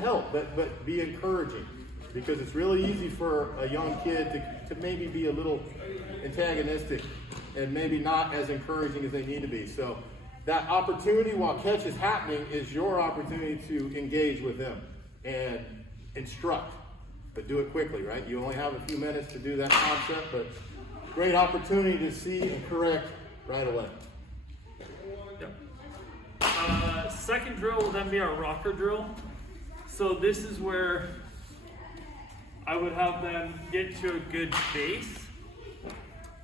help, but be encouraging, because it's really easy for a young kid to maybe be a little antagonistic and maybe not as encouraging as they need to be. So that opportunity while catch is happening is your opportunity to engage with them and instruct, but do it quickly, right? You only have a few minutes to do that concept, but great opportunity to see and correct right away. Yep. Second drill will then be our rocker drill. So this is where I would have them get to a good base.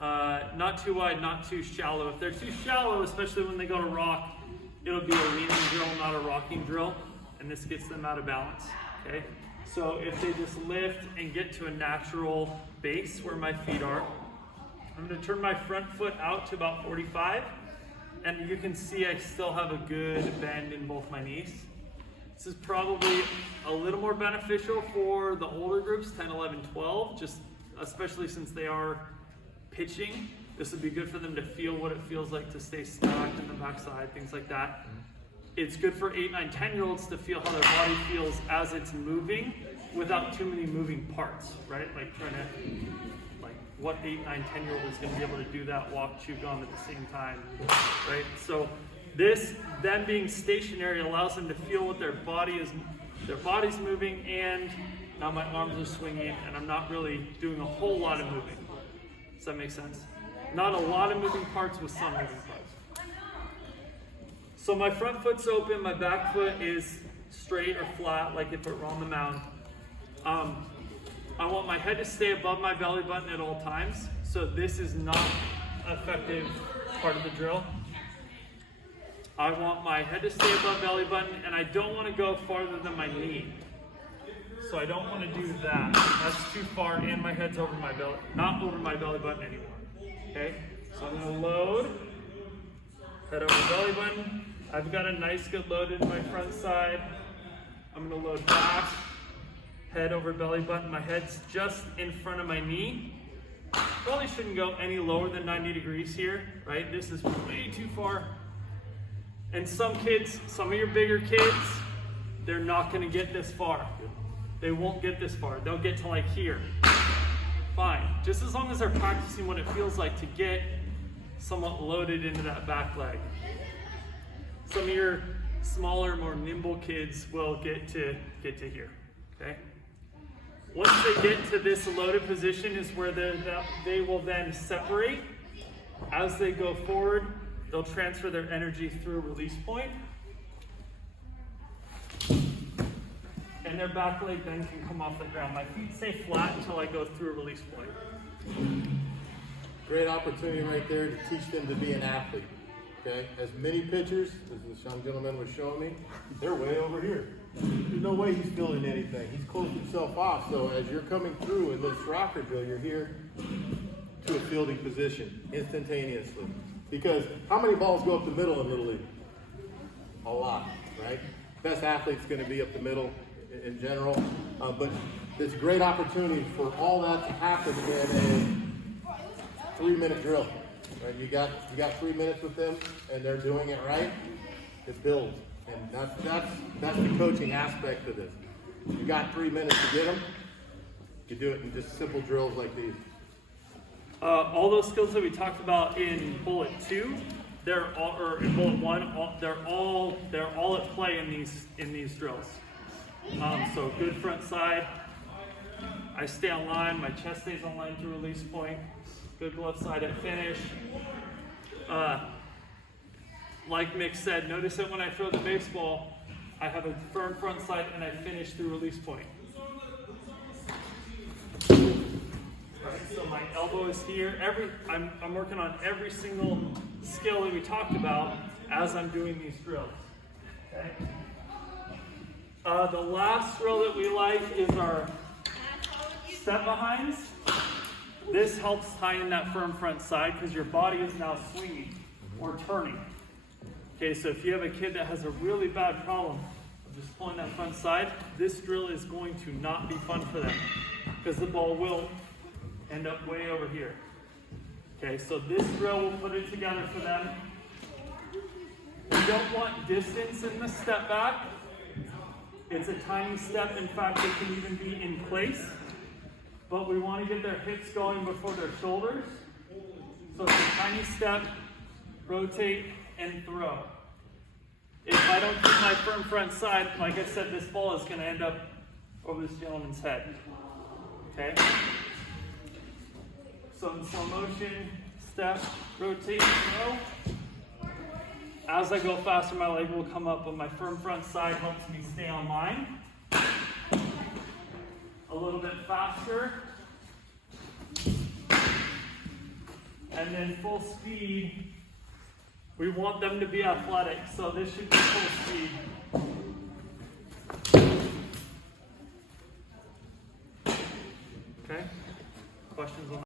Not too wide, not too shallow. If they're too shallow, especially when they go to rock, it'll be a leaning drill, not a rocking drill, and this gets them out of balance, okay? So if they just lift and get to a natural base where my feet are, I'm gonna turn my front foot out to about 45, and you can see I still have a good bend in both my knees. This is probably a little more beneficial for the older groups, 10, 11, 12, just especially since they are pitching. This would be good for them to feel what it feels like to stay stacked in the backside, things like that. It's good for 8, 9, 10-year-olds to feel how their body feels as it's moving without too many moving parts, right? Like trying to, like what 8, 9, 10-year-old is gonna be able to do that walk, chew gum at the same time, right? So this, them being stationary, allows them to feel what their body's moving, and now my arms are swinging and I'm not really doing a whole lot of moving. Does that make sense? Not a lot of moving parts with some moving parts. So my front foot's open, my back foot is straight or flat, like if it were on the mound. I want my head to stay above my belly button at all times. So this is not an effective part of the drill. I want my head to stay above belly button, and I don't want to go farther than my knee. So I don't want to do that. That's too far, and my head's over my belly, not over my belly button anymore. Okay? So I'm going to load, head over belly button. I've got a nice good load in my front side. I'm going to load back, head over belly button. My head's just in front of my knee. Probably shouldn't go any lower than 90 degrees here, right? This is way too far. And some kids, some of your bigger kids, they're not going to get this far. They won't get this far. They'll get to like here. Fine. Just as long as they're practicing what it feels like to get somewhat loaded into that back leg. Some of your smaller, more nimble kids will get to here. Okay? Once they get to this loaded position is where they will then separate. As they go forward, they'll transfer their energy through a release point. And their back leg then can come off the ground. My feet stay flat until I go through a release point. Great opportunity right there to teach them to be an athlete. Okay? As many pitchers, as this young gentleman was showing me, they're way over here. There's no way he's feeling anything. He's closed himself off. So as you're coming through in this rocker drill, you're here to a fielding position instantaneously. Because how many balls go up the middle in Little League? A lot, right? Best athlete's going to be up the middle in general, but there's a great opportunity for all that to happen in a 3-minute drill. Right? You got 3 minutes with them, and they're doing it right. It builds, and that's the coaching aspect of this. You got 3 minutes to get them. You do it in just simple drills like these. All those skills that we talked about in bullet 2, or in bullet 1, they're all at play in these drills. So good front side. I stay on line. My chest stays on line to release point. Good glove side at finish. Like Mick said, notice that when I throw the baseball, I have a firm front side and I finish through release point. So my elbow is here. I'm working on every single skill that we talked about as I'm doing these drills. Okay. The last drill that we like is our step behinds. This helps tie in that firm front side because your body is now swinging or turning. Okay, so if you have a kid that has a really bad problem of just pulling that front side, this drill is going to not be fun for them because the ball will end up way over here. Okay, so this drill will put it together for them. You don't want distance in the step back. It's a tiny step. In fact, it can even be in place. But we want to get their hips going before their shoulders. So it's a tiny step, rotate, and throw. If I don't keep my firm front side, like I said, this ball is going to end up over this gentleman's head. Okay? So in slow motion, step, rotate, throw. As I go faster, my leg will come up, but my firm front side helps me stay on line. A little bit faster. And then full speed. We want them to be athletic, so this should be full speed.